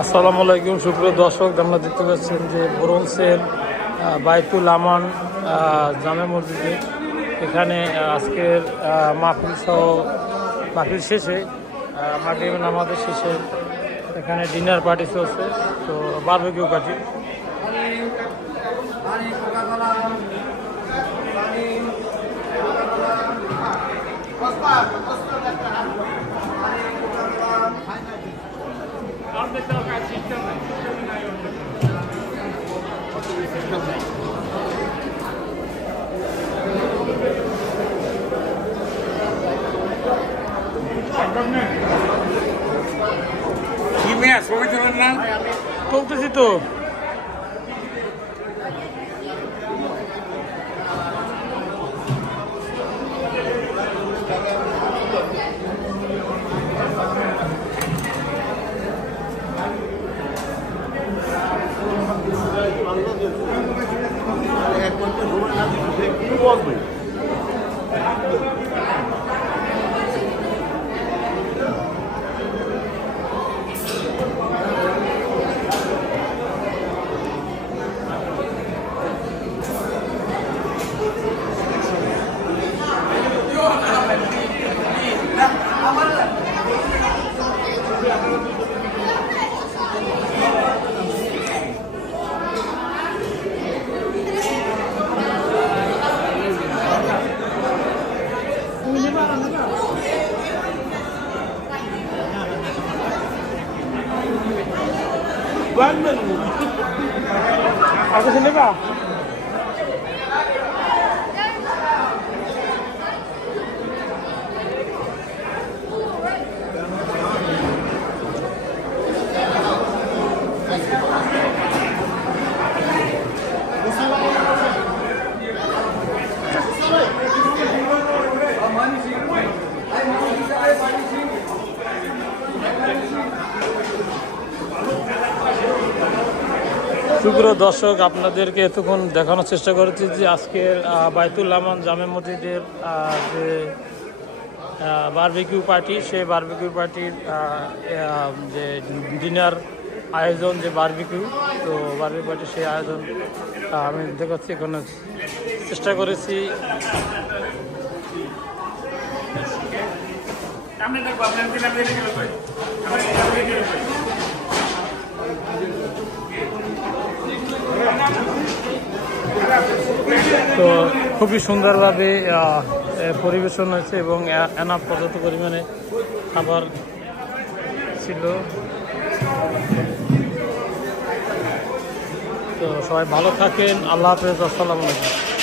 আসসালামু আলাইকুম সুপ্রিয় দর্শক, আপনারা দেখতে পাচ্ছেন যে ব্রোঞ্জের বাইতুল আমান জামে মসজিদে এখানে আজকের মাহফিল শেষে মাগরিব নামাজের শেষে এখানে ডিনার পার্টি চলছে, তো বারবিকিউ পার্টি। চলতেছি তো aku sini Pak. সুপ্রিয় দর্শক, আপনাদেরকে এতক্ষণ দেখানোর চেষ্টা করেছি যে আজকের বাইতুল আমান জামে মসজিদের যে বারবিকিউ পার্টি, সেই বারবিকিউ পার্টির যে ডিনার আয়োজন, যে বারবিকিউ, তো বারবিকিউ পার্টির সেই আয়োজন আমি দেখাচ্ছি, এখানে চেষ্টা করেছি। তো খুবই সুন্দরভাবে পরিবেশন হয়েছে এবং এনাফ পর্যাপ্ত পরিমাণে খাবার ছিল। তো সবাই ভালো থাকেন, আল্লাহ হাফেজ, আসসালামু আলাইকুম।